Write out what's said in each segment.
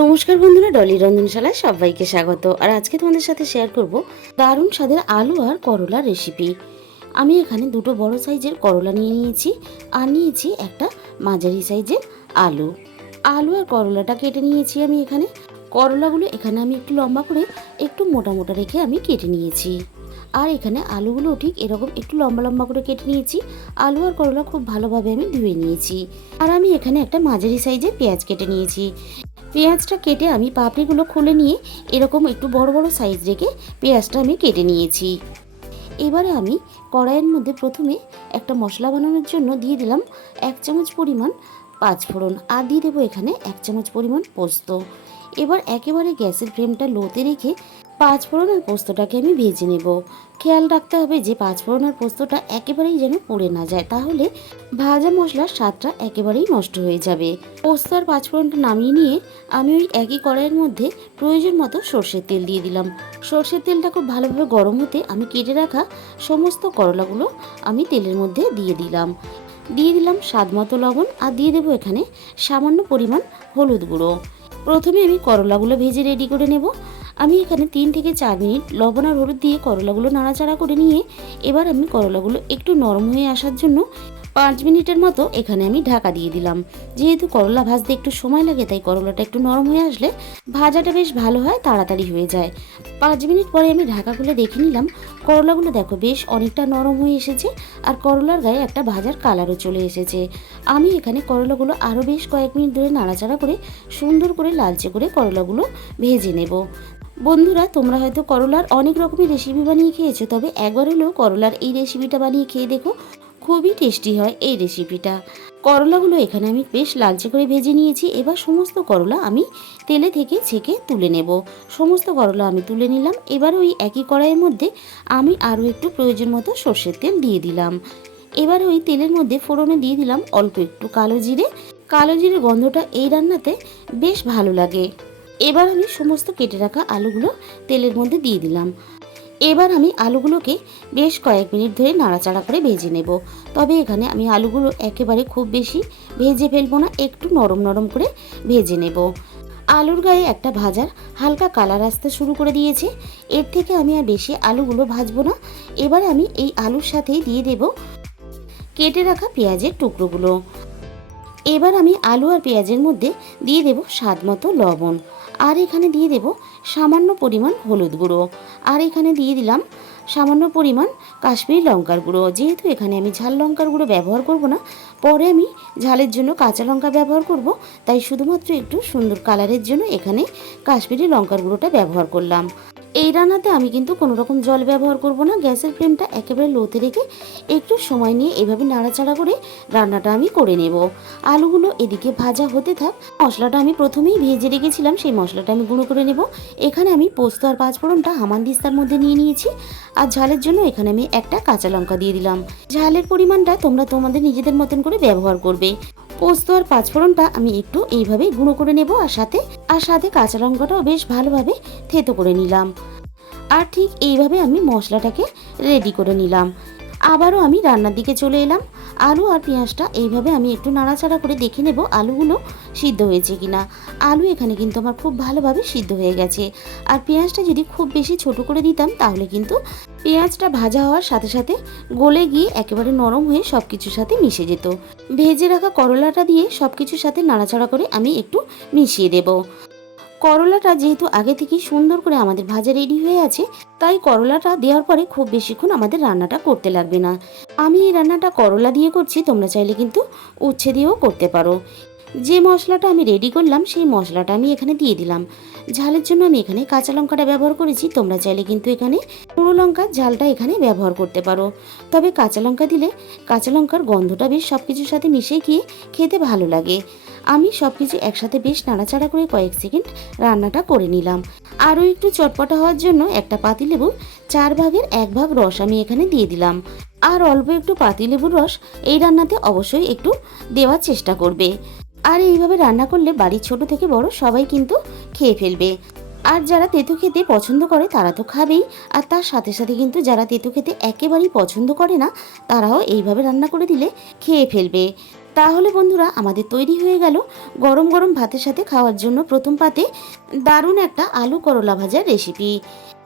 নমস্কার বন্ধুরা, ডলি রন্ধনশালায় সবাইকে স্বাগত। আর আজকে তোমাদের সাথে শেয়ার করব দারুণ স্বাদের আলু আর করলার রেসিপি। আমি এখানে দুটো বড় সাইজের করলা নিয়ে নিয়েছি আর নিয়েছি একটা মাঝারি সাইজের আলু। আলু আর করলাটা কেটে নিয়েছি আমি এখানে। করলাগুলো এখানে আমি একটু লম্বা করে একটু মোটা মোটা রেখে আমি কেটে নিয়েছি। আর এখানে আলুগুলো ঠিক এরকম একটু লম্বা লম্বা করে কেটে নিয়েছি। আলু আর করলা খুব ভালোভাবে আমি ধুয়ে নিয়েছি। আর আমি এখানে একটা মাঝারি সাইজের পেঁয়াজ কেটে নিয়েছি। পেঁয়াজটা কেটে আমি পাপড়িগুলো খুলে নিয়ে এরকম একটু বড় বড় সাইজ রেখে পেঁয়াজটা আমি কেটে নিয়েছি। এবারে আমি কড়াইয়ের মধ্যে প্রথমে একটা মশলা বানানোর জন্য দিয়ে দিলাম 1 চামচ পরিমাণ পাঁচফোড়ন আর দিয়ে দেবো এখানে 1 চামচ পরিমাণ পোস্ত। এবার একেবারে গ্যাসের ফ্লেমটা লোতে রেখে পাঁচফোড়ন আর পোস্তটাকে আমি ভেজে নেব। খেয়াল রাখতে হবে যে পাঁচফোড়ন আর পোস্তটা একেবারেই যেন পুড়ে না যায়, তাহলে ভাজা মশলার স্বাদটা একেবারেই নষ্ট হয়ে যাবে। পোস্ত আর পাঁচফোড়নটা নামিয়ে নিয়ে আমি ওই একই কড়াইয়ের মধ্যে প্রয়োজন মতো সর্ষের তেল দিয়ে দিলাম। সর্ষের তেলটা খুব ভালোভাবে গরম হতে আমি কেটে রাখা সমস্ত করলাগুলো আমি তেলের মধ্যে দিয়ে দিলাম স্বাদ মতো লবণ আর দিয়ে দেবো এখানে সামান্য পরিমাণ হলুদ গুঁড়ো। প্রথমে আমি করলাগুলো ভেজে রেডি করে নেব। আমি এখানে 3 থেকে 4 মিনিট লবণ আর হলুদ দিয়ে করলাগুলো নাড়াচাড়া করে নিয়ে এবার আমি করলাগুলো একটু নরম হয়ে আসার জন্য 5 মিনিটের মতো এখানে আমি ঢাকা দিয়ে দিলাম। যেহেতু করলা ভাজতে একটু সময় লাগে, তাই করলাটা একটু নরম হয়ে আসলে ভাজাটা বেশ ভালো হয়, তাড়াতাড়ি হয়ে যায়। 5 মিনিট পরে আমি ঢাকা খুলে দেখে নিলাম। করলাগুলো দেখো বেশ অনেকটা নরম হয়ে এসেছে আর করলার গায়ে একটা ভাজার কালারও চলে এসেছে। আমি এখানে করলাগুলো আরও বেশ কয়েক মিনিট ধরে নাড়াচাড়া করে সুন্দর করে লালচে করে করলাগুলো ভেজে নেব। বন্ধুরা, তোমরা হয়তো করলার অনেক রকমের রেসিপি বানিয়ে খেয়েছো, তবে একবার হলেও করলার এই রেসিপিটা বানিয়ে খেয়ে দেখো, খুবই টেস্টি হয় এই রেসিপিটা। করলাগুলো এখানে আমি বেশ লালচে করে ভেজে নিয়েছি। এবার সমস্ত করলা আমি তেলে থেকে ছেঁকে তুলে নেব। সমস্ত করলা আমি তুলে নিলাম। এবার ওই একই কড়াইয়ের মধ্যে আমি আরও একটু প্রয়োজন মতো সর্ষের তেল দিয়ে দিলাম। এবার ওই তেলের মধ্যে ফোড়নে দিয়ে দিলাম অল্প একটু কালো জিরে। কালো জিরের গন্ধটা এই রান্নাতে বেশ ভালো লাগে। এবার আমি সমস্ত কেটে রাখা আলুগুলো তেলের মধ্যে দিয়ে দিলাম। এবার আমি আলুগুলোকে বেশ কয়েক মিনিট ধরে নাড়াচাড়া করে ভেজে নেব। তবে এখানে আমি আলুগুলো একেবারে খুব বেশি ভেজে ফেলবো না, একটু নরম নরম করে ভেজে নেব। আলুর গায়ে একটা ভাজার হালকা কালার আসতে শুরু করে দিয়েছে। এর থেকে আমি আর বেশি আলুগুলো ভাজবো না। এবার আমি এই আলুর সাথেই দিয়ে দেব কেটে রাখা পেঁয়াজের টুকরোগুলো। এবার আমি আলু আর পেঁয়াজের মধ্যে দিয়ে দেব স্বাদ মতো লবণ আর এখানে দিয়ে দেব সামান্য পরিমাণ হলুদ গুঁড়ো আর এখানে দিয়ে দিলাম সামান্য পরিমাণ কাশ্মীরি লঙ্কার গুঁড়ো। যেহেতু এখানে আমি ঝাল লঙ্কার গুঁড়ো ব্যবহার করব না, পরে আমি ঝালের জন্য কাঁচা লঙ্কা ব্যবহার করব, তাই শুধুমাত্র একটু সুন্দর কালারের জন্য এখানে কাশ্মীরি লঙ্কার গুঁড়োটা ব্যবহার করলাম। এই রান্নাতে আমি কিন্তু কোনো রকম জল ব্যবহার করব না। গ্যাসের ফ্লেমটা একেবারে লোতে রেখে একটু সময় নিয়ে এভাবে নাড়াচাড়া করে রান্নাটা আমি করে নেব। আলুগুলো এদিকে ভাজা হতে থাক। মশলাটা আমি প্রথমেই ভেজে রেখেছিলাম, সেই মশলাটা আমি গুঁড়ো করে নেব। এখানে আমি পোস্ত আর পাঁচফোড়নটা হামানদিস্তার মধ্যে নিয়ে নিয়েছি আর ঝালের জন্য এখানে আমি একটা কাঁচা লঙ্কা দিয়ে দিলাম। ঝালের পরিমাণটা তোমরা তোমাদের নিজেদের মতন করে ব্যবহার করবে। পোস্ত আর পাঁচফোড়নটা আমি একটু এইভাবে গুঁড়ো করে নেব আর সাথে কাঁচা লঙ্কাটাও বেশ ভালোভাবে থেতো করে নিলাম। আর ঠিক এইভাবে আমি মশলাটাকে রেডি করে নিলাম। আবারও আমি রান্নার দিকে চলে এলাম। আলু আর পেঁয়াজটা এইভাবে আমি একটু নাড়াচাড়া করে দেখে নেব আলুগুলো সিদ্ধ হয়েছে কিনা। আলু এখানে কিন্তু আমার খুব ভালোভাবে সিদ্ধ হয়ে গেছে। আর পেঁয়াজটা যদি খুব বেশি ছোট করে দিতাম তাহলে কিন্তু পেঁয়াজটা ভাজা হওয়ার সাথে সাথে গলে গিয়ে একেবারে নরম হয়ে সব কিছুর সাথে মিশে যেত। ভেজে রাখা করলাটা দিয়ে সব কিছুর সাথে নাড়াচাড়া করে আমি একটু মিশিয়ে দেব। করলাটা যেহেতু আগে থেকেই সুন্দর করে আমাদের ভাজা রেডি হয়ে আছে, তাই করলাটা দেওয়ার পরে খুব বেশিক্ষণ আমাদের রান্নাটা করতে লাগবে না। আমি এই রান্নাটা করলা দিয়ে করছি, তোমরা চাইলে কিন্তু উচ্ছে দিয়েও করতে পারো। যে মশলাটা আমি রেডি করলাম সেই মশলাটা আমি এখানে দিয়ে দিলাম। ঝালের জন্য আমি এখানে কাঁচা লঙ্কাটা ব্যবহার করেছি, তোমরা চাইলে কিন্তু এখানে পুরো লঙ্কার ঝালটা এখানে ব্যবহার করতে পারো। তবে কাঁচা লঙ্কা দিলে কাঁচা লঙ্কার গন্ধটা বেশ সব কিছুর সাথে মিশে গিয়ে খেতে ভালো লাগে। আমি সব কিছু একসাথে বেশ নাড়াচাড়া করে কয়েক সেকেন্ড রান্নাটা করে নিলাম। আরও একটু চটপটা হওয়ার জন্য একটা পাতিলেবুর 4 ভাগের 1 ভাগ রস আমি এখানে দিয়ে দিলাম। আর অল্প একটু পাতিলেবুর রস এই রান্নাতে অবশ্যই একটু দেওয়ার চেষ্টা করবে। আর এইভাবে রান্না করলে বাড়ির ছোট থেকে বড় সবাই কিন্তু খেয়ে ফেলবে। আর যারা তেঁতো খেতে পছন্দ করে তারা তো খাবেই, আর তার সাথে সাথে কিন্তু যারা তেঁতো খেতে একেবারেই পছন্দ করে না তারাও এইভাবে রান্না করে দিলে খেয়ে ফেলবে। তাহলে বন্ধুরা আমাদের তৈরি হয়ে গেল গরম গরম ভাতের সাথে খাওয়ার জন্য প্রথম পাতে দারুণ একটা আলু করলা ভাজার রেসিপি।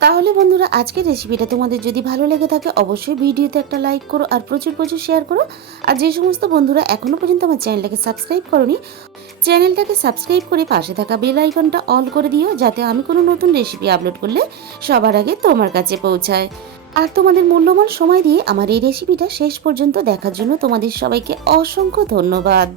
তাহলে বন্ধুরা আজকের রেসিপিটা তোমাদের যদি ভালো লেগে থাকে অবশ্যই ভিডিওতে একটা লাইক করো আর প্রচুর প্রচুর শেয়ার করো। আর যে সমস্ত বন্ধুরা এখনো পর্যন্ত আমার চ্যানেলটাকে সাবস্ক্রাইব করোনি, চ্যানেলটাকে সাবস্ক্রাইব করে পাশে থাকা বেল আইকনটা অল করে দিও, যাতে আমি কোনো নতুন রেসিপি আপলোড করলে সবার আগে তোমার কাছে পৌঁছায়। আর তোমাদের মূল্যবান সময় দিয়ে আমার এই রেসিপিটা শেষ পর্যন্ত দেখার জন্য তোমাদের সবাইকে অসংখ্য ধন্যবাদ।